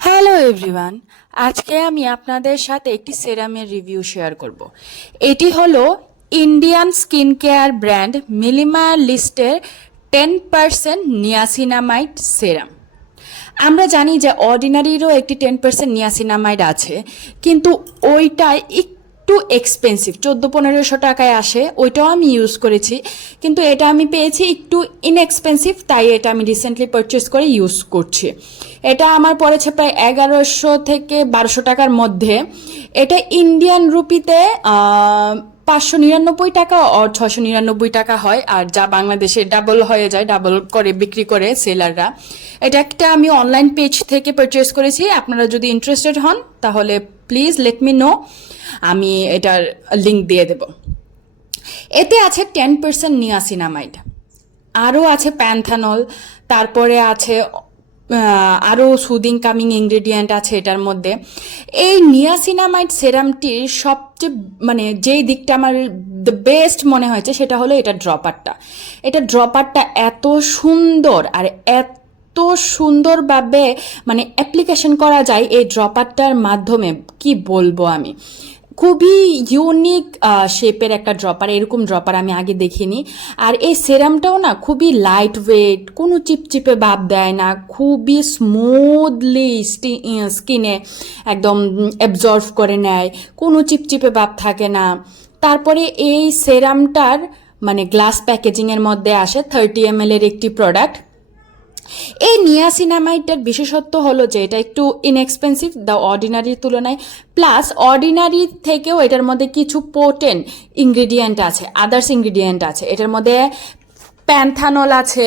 Hello everyone আজকে আমি আপনাদের সাথে একটি সেরামের রিভিউ শেয়ার করব। এটি হলো ইন্ডিয়ান স্কিন কেয়ার ব্র্যান্ড মিলিমা লিস্টের টেন পার্সেন্ট নিয়াসিনামাইড সেরাম আমরা জানি যে অর্ডিনারিরও একটি টেন পার্সেন্ট নিয়াসিনামাইড আছে, কিন্তু ওইটা একটু এক্সপেন্সিভ চোদ্দ, পনেরোশো টাকায় আসে, ওইটাও আমি ইউজ করেছি। কিন্তু এটা আমি পেয়েছি একটু ইনএক্সপেন্সিভ তাই এটা আমি রিসেন্টলি পারচেস করে ইউজ করছি। এটা আমার পড়েছে প্রায় এগারোশো থেকে বারোশো টাকার মধ্যে। এটা ইন্ডিয়ান রুপিতে পাঁচশো নিরানব্বই টাকা আর ছশো নিরানব্বই টাকা হয়, আর যা বাংলাদেশে ডাবল হয়ে যায় ডাবল করে বিক্রি করে সেলাররা। এটা একটা আমি অনলাইন পেজ থেকে পারচেস করেছি, আপনারা যদি ইন্টারেস্টেড হন, তাহলে প্লিজ লেট মি নো আমি এটার লিঙ্ক দিয়ে দেব। এতে আছে টেন পার্সেন্ট নিয়াসিনামাইড। আরও আছে প্যান্থানল, তারপরে আছে আরও সুদিং কামিং ইনগ্রেডিয়েন্ট আছে এটার মধ্যে। এই নিয়াসিনামাইড সেরামটির সবচেয়ে মানে যেই দিকটা আমার দ্য বেস্ট মনে হয়েছে সেটা হলো এটা ড্রপারটা এটা ড্রপারটা এত সুন্দর আর এত এত সুন্দরভাবে মানে অ্যাপ্লিকেশন করা যায় এই ড্রপারটার মাধ্যমে, কি বলব আমি? খুবই ইউনিক শেপের একটা ড্রপার এরকম ড্রপার আমি আগে দেখিনি। আর এই সেরামটাও না খুবই লাইট ওয়েট কোনো চিপচিপে ভাব দেয় না, খুবই স্মুথলি স্কিনে একদম অ্যাবজর্ভ করে নেয়, কোনো চিপচিপে ভাব থাকে না। তারপরে এই সেরামটার মানে গ্লাস প্যাকেজিংয়ের মধ্যে আসে থার্টি এম এর একটি প্রোডাক্ট এই নিয়াসিনামাইডটার বিশেষত্ব হলো যে এটা একটু ইনএক্সপেন্সিভ দ্য অর্ডিনারির তুলনায়। প্লাস অর্ডিনারি থেকেও এটার মধ্যে কিছু পোটেন ইনগ্রিডিয়েন্ট আছে আদার্স ইনগ্রিডিয়েন্ট আছে। এটার মধ্যে প্যান্থানল আছে,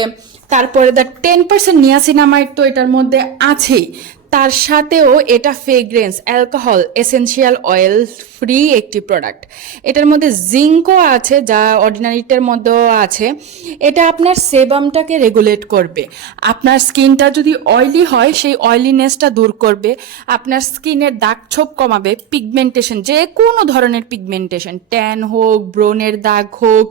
তারপরে দ্য টেন পার্সেন্ট নিয়াসিনামাইড তো এটার মধ্যে আছেই। তার সাথেও এটা fragrance alcohol essential oil free একটি প্রোডাক্ট এটার মধ্যে জিঙ্কও আছে, যা অর্ডিনারিটার মধ্যেও আছে। এটা আপনার সেবামটাকে রেগুলেট করবে। আপনার স্কিনটা যদি অয়েলি হয়, সেই অয়েলিনেসটা দূর করবে। আপনার স্কিনের দাগ ছোপ কমাবে পিগমেন্টেশন যে কোনো ধরনের পিগমেন্টেশন ট্যান হোক ব্রনের দাগ হোক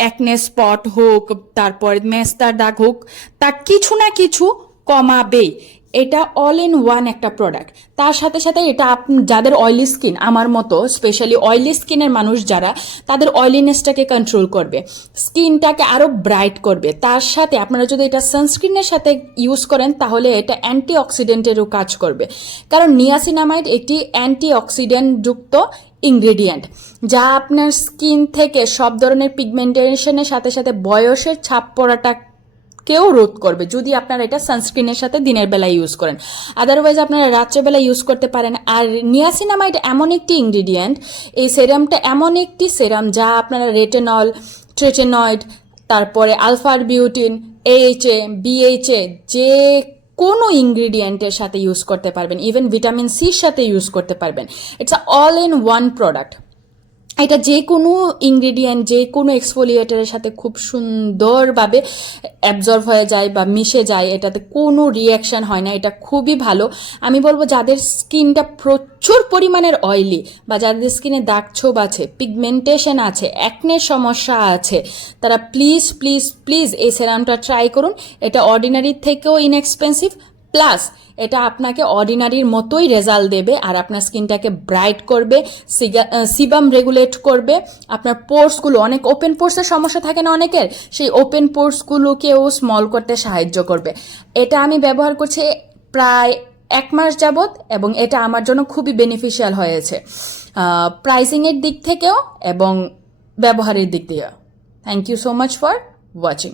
অ্যাকনে স্পট হোক, তারপর মেস্তার দাগ হোক, তার কিছু না কিছু কমাবেই। এটা অল ইন ওয়ান একটা প্রোডাক্ট তার সাথে সাথে এটা যাদের অয়েলি স্কিন আমার মতো স্পেশালি অয়েলি স্কিনের মানুষ যারা, তাদের অয়েলিনেসটাকে কন্ট্রোল করবে। স্কিনটাকে আরও ব্রাইট করবে। তার সাথে আপনারা যদি এটা সানস্ক্রিনের সাথে ইউজ করেন, তাহলে এটা অ্যান্টি অক্সিডেন্টেরও কাজ করবে। কারণ নিয়াসিনামাইড একটি অ্যান্টি অক্সিডেন্ট যুক্ত ইনগ্রেডিয়েন্ট যা আপনার স্কিন থেকে সব ধরনের পিগমেন্টেশনের সাথে সাথে বয়সের ছাপ পড়াটা কেউ রোধ করবে যদি আপনারা এটা সানস্ক্রিনের সাথে দিনের বেলা ইউজ করেন। আদারওয়াইজ আপনারা রাত্রেবেলা ইউজ করতে পারেন। আর নিয়াসিনামাইড এমন একটি ইনগ্রিডিয়েন্ট এই সেরামটা এমন একটি সেরাম যা আপনারা রেটেনল ট্রেটেনয়েড তারপরে আলফার বিউটিন এইচএ বিএইচএ যে কোনো ইনগ্রিডিয়েন্টের সাথে ইউজ করতে পারবেন। ইভেন ভিটামিন সির সাথে ইউজ করতে পারবেন। It's all in one product এটা যে কোনো ইনগ্রিডিয়েন্ট যে কোনো এক্সফোলিয়েটারের সাথে খুব সুন্দরভাবে অ্যাবজর্ভ হয়ে যায় বা মিশে যায়, এটাতে কোনো রিয়াকশান হয় না, এটা খুবই ভালো। আমি বলব যাদের স্কিনটা প্রচুর পরিমাণের অয়েলি বা যাদের স্কিনে দাগ ছোপ আছে পিগমেন্টেশন আছে অ্যাকনের সমস্যা আছে, তারা প্লিজ প্লিজ প্লিজ এই সেরামটা ট্রাই করুন। এটা অর্ডিনারির থেকেও ইনএক্সপেন্সিভ প্লাস এটা আপনাকে অর্ডিনারির মতোই রেজাল্ট দেবে আর আপনার স্কিনটাকে ব্রাইট করবে সিবাম রেগুলেট করবে। আপনার পোর্সগুলো অনেক ওপেন পোর্সের সমস্যা থাকে না অনেকের? সেই ওপেন পোর্সগুলোকেও স্মল করতে সাহায্য করবে। এটা আমি ব্যবহার করছি প্রায় এক মাস যাবৎ এবং এটা আমার জন্য খুবই বেনিফিশিয়াল হয়েছে। প্রাইসিংয়ের দিক থেকেও এবং ব্যবহারের দিক থেকেও thank you so much for watching